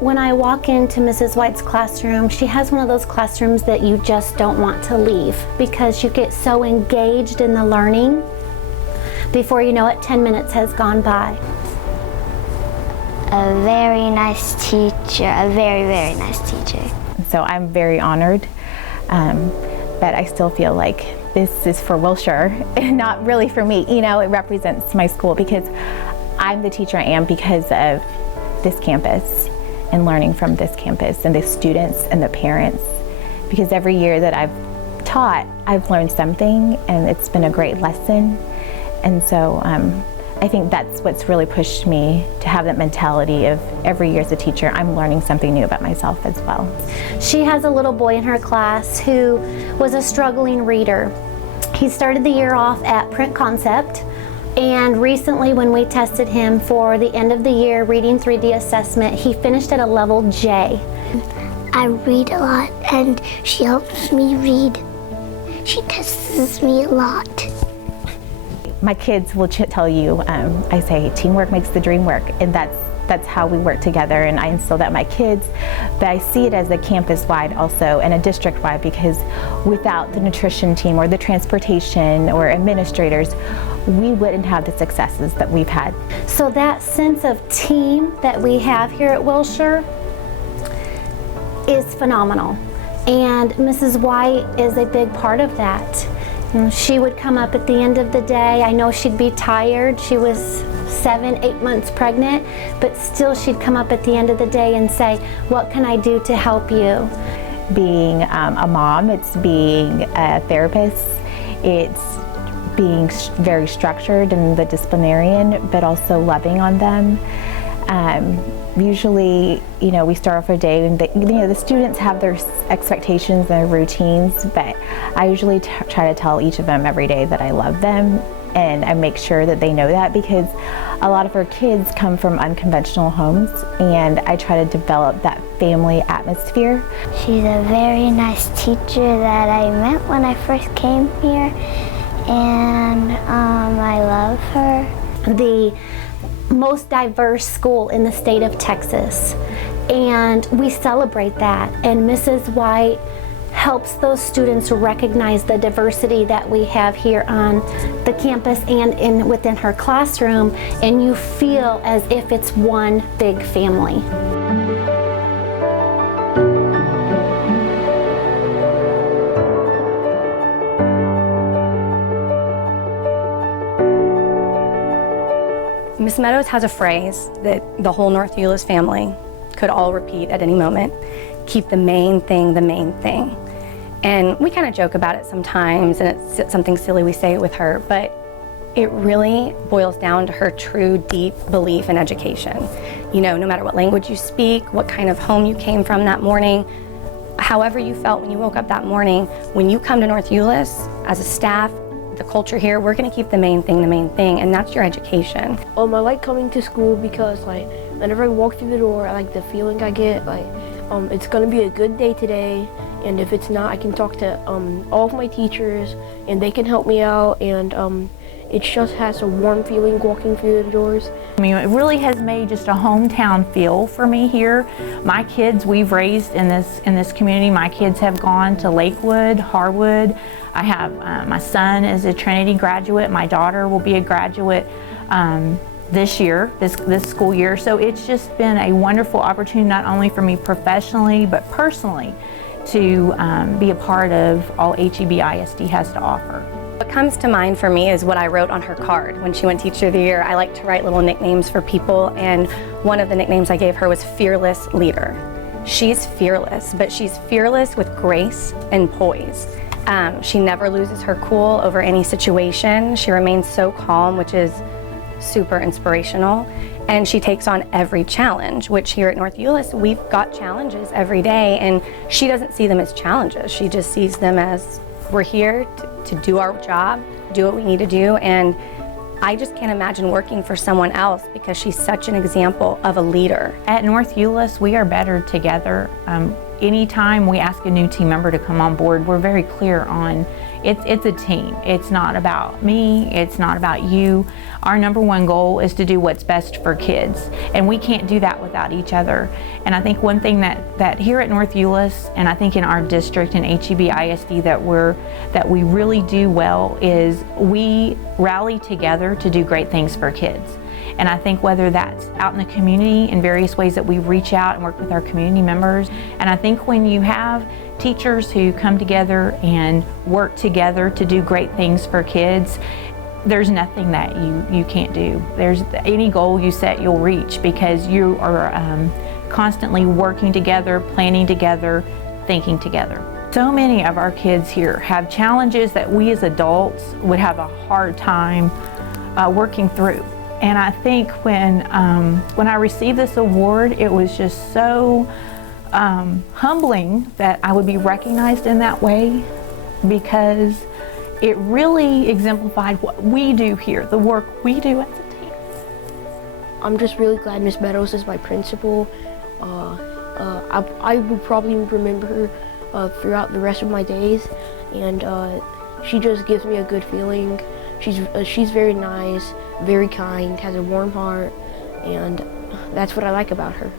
when I walk into Mrs. White's classroom, she has one of those classrooms that you just don't want to leave because you get so engaged in the learning. Before you know it, 10 minutes has gone by. A very nice teacher, a very, very nice teacher. So I'm very honored, but I still feel like this is for Wilshire and not really for me. You know, it represents my school because I'm the teacher I am because of this campus and learning from this campus and the students and the parents. Because every year that I've taught, I've learned something and it's been a great lesson. And so I think that's what's really pushed me to have that mentality of every year as a teacher, I'm learning something new about myself as well. She has a little boy in her class who was a struggling reader. He started the year off at Print Concept, and recently when we tested him for the end of the year reading 3D assessment, he finished at a level J. I read a lot and she helps me read. She tests me a lot. My kids will tell you, I say teamwork makes the dream work, and that's how we work together, and I instill that in my kids. But I see it as a campus-wide also and a district-wide, because without the nutrition team or the transportation or administrators, we wouldn't have the successes that we've had. So that sense of team that we have here at Wilshire is phenomenal, and Mrs. White is a big part of that. You know, she would come up at the end of the day. I know she'd be tired. She was 7, 8 months pregnant, but still she'd come up at the end of the day and say, what can I do to help you? Being a mom, it's being a therapist, it's being very structured in the disciplinarian, but also loving on them. Usually, you know, we start off our day and the students have their expectations, their routines, but I usually try to tell each of them every day that I love them, and I make sure that they know that, because a lot of our kids come from unconventional homes, and I try to develop that family atmosphere. She's a very nice teacher that I met when I first came here, and I love her. The most diverse school in the state of Texas, and we celebrate that, and Mrs. White helps those students recognize the diversity that we have here on the campus and within her classroom, and you feel as if it's one big family. Miss Meadows has a phrase that the whole North Euless family could all repeat at any moment: keep the main thing the main thing. And we kind of joke about it sometimes, and it's something silly we say it with her, but it really boils down to her true deep belief in education. You know, no matter what language you speak, what kind of home you came from that morning, however you felt when you woke up that morning, when you come to North Euless as a staff, the culture here, we're going to keep the main thing, and that's your education. I like coming to school because whenever I walk through the door, I like the feeling I get, it's going to be a good day today, and if it's not, I can talk to all of my teachers and they can help me out, and it just has a warm feeling walking through the doors. I mean, it really has made just a hometown feel for me here. My kids, we've raised in this community. My kids have gone to Lakewood, Harwood. I have my son is a Trinity graduate. My daughter will be a graduate this year, this school year. So it's just been a wonderful opportunity, not only for me professionally, but personally, to be a part of all HEB ISD has to offer. What comes to mind for me is what I wrote on her card when she went Teacher of the Year. I like to write little nicknames for people, and one of the nicknames I gave her was Fearless Leader. She's fearless, but she's fearless with grace and poise. She never loses her cool over any situation. She remains so calm, which is super inspirational. And she takes on every challenge, which here at North Euless, we've got challenges every day, and she doesn't see them as challenges. She just sees them as, we're here to do our job, do what we need to do, and I just can't imagine working for someone else because she's such an example of a leader. At North Euless, we are better together. anytime we ask a new team member to come on board, we're very clear on it's a team. It's not about me, it's not about you. Our number one goal is to do what's best for kids, and we can't do that without each other. And I think one thing that here at North Euless, and I think in our district and HEB ISD that we really do well is we rally together to do great things for kids. And I think whether that's out in the community in various ways that we reach out and work with our community members, and I think when you have teachers who come together and work together to do great things for kids, there's nothing that you can't do. There's any goal you set, you'll reach, because you are constantly working together, planning together, thinking together. So many of our kids here have challenges that we as adults would have a hard time working through. And I think when I received this award, it was just so humbling that I would be recognized in that way, because it really exemplified what we do here, the work we do as a team. I'm just really glad Miss Meadows is my principal. I will probably remember her throughout the rest of my days, and she just gives me a good feeling. She's very nice, very kind, has a warm heart, and that's what I like about her.